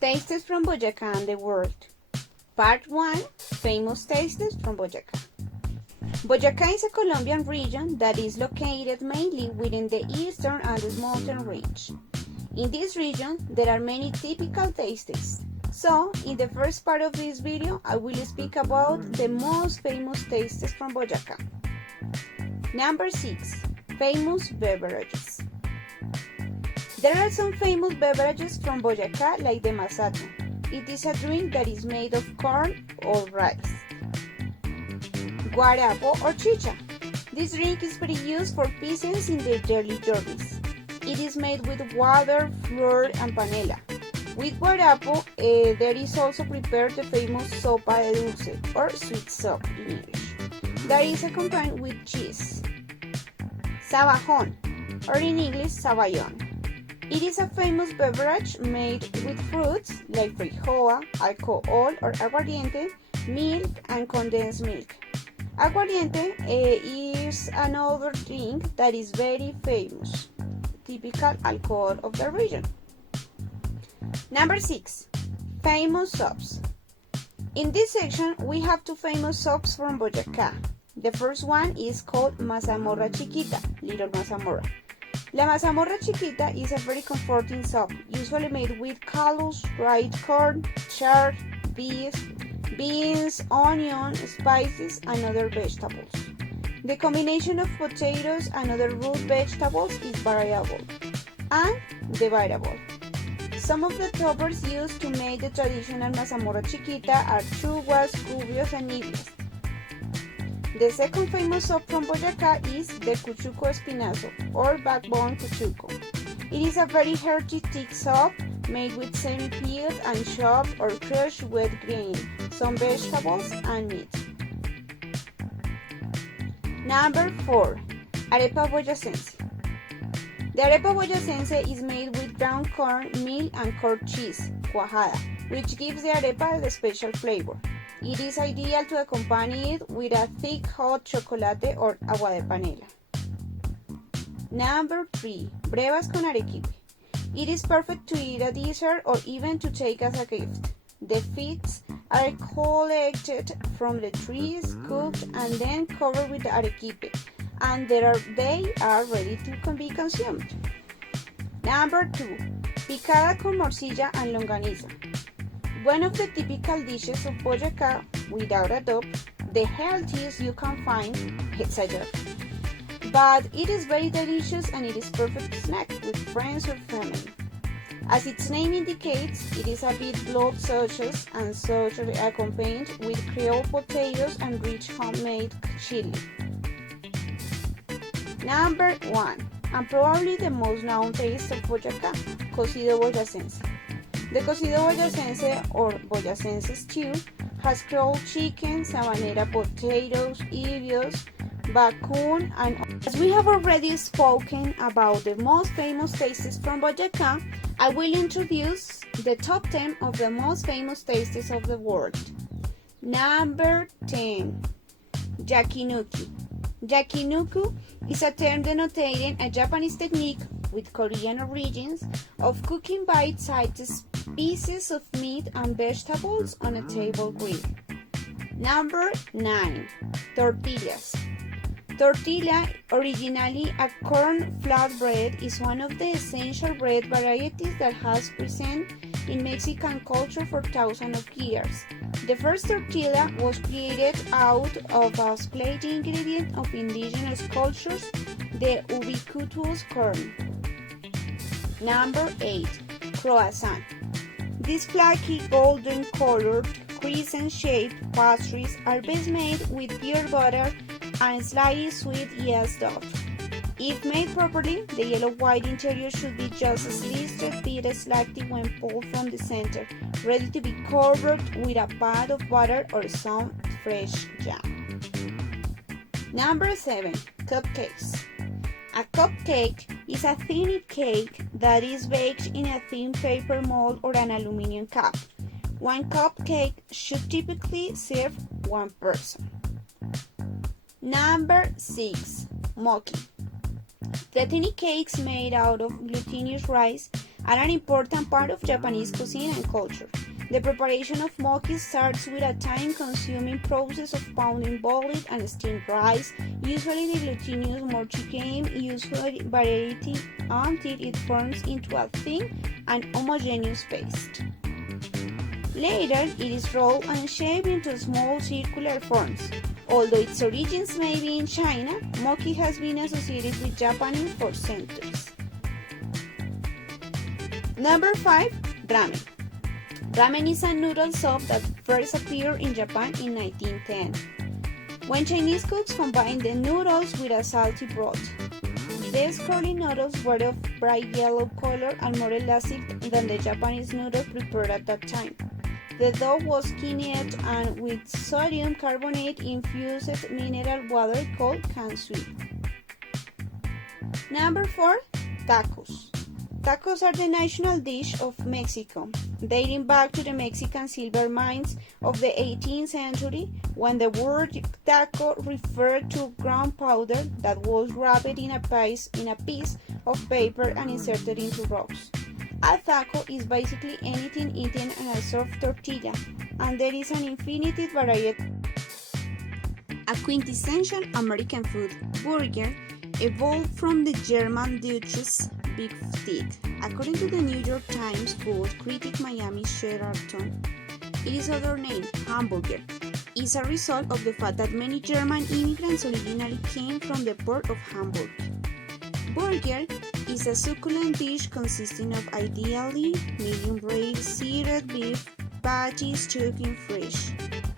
Tastes from Boyacá and the world. Part 1. Famous tastes from Boyacá. Boyacá is a Colombian region that is located mainly within the eastern Andes mountain range. In this region, there are many typical tastes. So, in the first part of this video, I will speak about the most famous tastes from Boyacá. Number 6. Famous beverages. There are some famous beverages from Boyacá like the masato. It is a drink that is made of corn or rice. Guarapo or chicha. This drink is very used for peasants in their daily journeys. It is made with water, flour, and panela. With guarapo, there is also prepared the famous sopa de dulce or sweet soup in English. That is accompanied with cheese. Sabajón, or in English, saballón. It is a famous beverage made with fruits like frijol, alcohol or aguardiente, milk, and condensed milk. Aguardiente is another drink that is very famous, typical alcohol of the region. Number 6. Famous soups. In this section, we have two famous soups from Boyacá. The first one is called mazamorra chiquita, little mazamorra. La mazamorra chiquita is a very comforting soup, usually made with callous dried corn, chard, beans, onion, spices, and other vegetables. The combination of potatoes and other root vegetables is variable and debatable. Some of the toppers used to make the traditional mazamorra chiquita are churras, cubios, and nibias. The second famous soup from Boyacá is the cuchuco espinazo or backbone cuchuco. It is a very hearty thick soup made with semi-peeled and chopped or crushed wet grain, some vegetables, and meat. Number 4. Arepa boyacense. The arepa boyacense is made with ground corn, meal, and curd cheese, cuajada, which gives the arepa the special flavor. It is ideal to accompany it with a thick hot chocolate or agua de panela. Number 3. Brevas con arequipe. It is perfect to eat a dessert or even to take as a gift. The figs are collected from the trees, cooked, and then covered with arequipe, and they are ready to be consumed. Number 2. Picada con morcilla and longaniza. One of the typical dishes of Boyacá, without a doubt, the healthiest you can find, it's a joke. But it is very delicious and it is perfect snack with friends or family. As its name indicates, it is a bit blood sauces and sauce accompanied with Creole potatoes and rich homemade chili. Number 1, and probably the most known taste of Boyacá, cocido boyacense. The cocido boyacense or boyacense stew has Creole chicken, sabanera potatoes, ibios, bacon, and as we have already spoken about the most famous tastes from Boyacá, I will introduce the top 10 of the most famous tastes of the world. Number 10. Yakinuki. Yakinuku is a term denoting a Japanese technique with Korean origins of cooking bite-sized pieces of meat and vegetables on a table grill. Number 9. Tortillas. Tortilla, originally a corn flatbread, is one of the essential bread varieties that has present in Mexican culture for thousands of years. The first tortilla was created out of a split ingredient of indigenous cultures, the ubiquitous corn. Number 8. Croissant. These flaky, golden-colored, crescent-shaped pastries are best made with pure butter and slightly sweet yeast dough. If made properly, the yellow-white interior should be just a sliced bit slightly when pulled from the center, ready to be covered with a pat of butter or some fresh jam. Number 7. Cupcakes. A cupcake is a thin cake that is baked in a thin paper mold or an aluminum cup. One cupcake should typically serve one person. Number 6. Mochi. The tiny cakes made out of glutinous rice are an important part of Japanese cuisine and culture. The preparation of mochi starts with a time-consuming process of pounding boiled and steamed rice, usually the glutinous mochi game, usually variety until it forms into a thin and homogeneous paste. Later, it is rolled and shaped into small circular forms. Although its origins may be in China, mochi has been associated with Japanese for centuries. Number 5. Ramen. Ramen is a noodle soup that first appeared in Japan in 1910, when Chinese cooks combined the noodles with a salty broth. These curly noodles were of bright yellow color and more elastic than the Japanese noodles prepared at that time. The dough was skinned and with sodium carbonate infused mineral water called kansui. Number 4. Tacos. Tacos are the national dish of Mexico, dating back to the Mexican silver mines of the 18th century, when the word taco referred to ground powder that was wrapped in a piece of paper and inserted into rocks. A taco is basically anything eaten on a soft tortilla, and there is an infinite variety. A quintessential American food, burger, evolved from the German Dutch's beef steak. According to the New York Times food critic Miami Sheraton, its other name, hamburger, is a result of the fact that many German immigrants originally came from the port of Hamburg. Burger is a succulent dish consisting of ideally medium-rare seared beef patties cooked in fresh,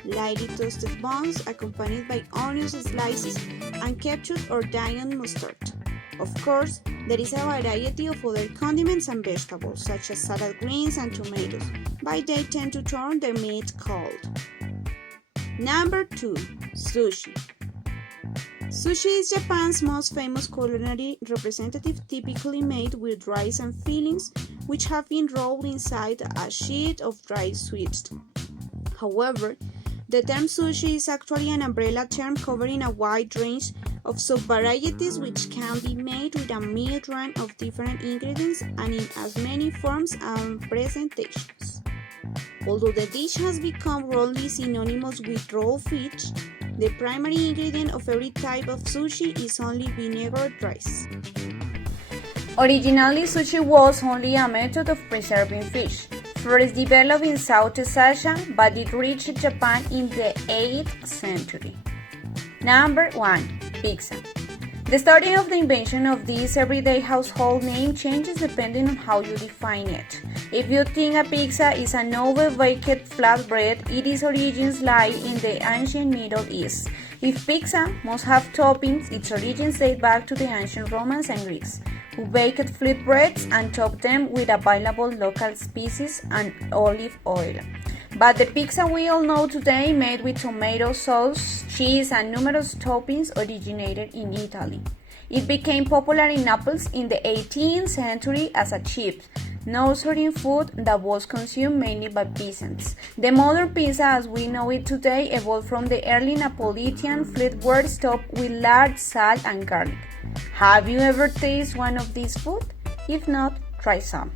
lightly toasted buns accompanied by onion slices and ketchup or Dijon mustard. Of course, there is a variety of other condiments and vegetables, such as salad greens and tomatoes, but they tend to turn their meat cold. Number 2. Sushi. Sushi is Japan's most famous culinary representative, typically made with rice and fillings, which have been rolled inside a sheet of dried sweets. However, the term sushi is actually an umbrella term covering a wide range of sub-varieties which can be made with a meat run of different ingredients and in as many forms and presentations. Although the dish has become broadly synonymous with raw fish, the primary ingredient of every type of sushi is only vinaigrette rice. Originally, sushi was only a method of preserving fish, first developed in Southeast Asia, but it reached Japan in the 8th century. Number 1. Pizza. The story of the invention of this everyday household name changes depending on how you define it. If you think a pizza is an over-baked flatbread, its origins lie in the ancient Middle East. If pizza must have toppings, its origins date back to the ancient Romans and Greeks, who baked flatbreads and topped them with available local spices and olive oil. But the pizza we all know today, made with tomato sauce, cheese, and numerous toppings, originated in Italy. It became popular in Naples in the 18th century as a cheap, non-serving food that was consumed mainly by peasants. The modern pizza as we know it today evolved from the early Napolitan flatbread topped with lard, salt, and garlic. Have you ever tasted one of these foods? If not, try some.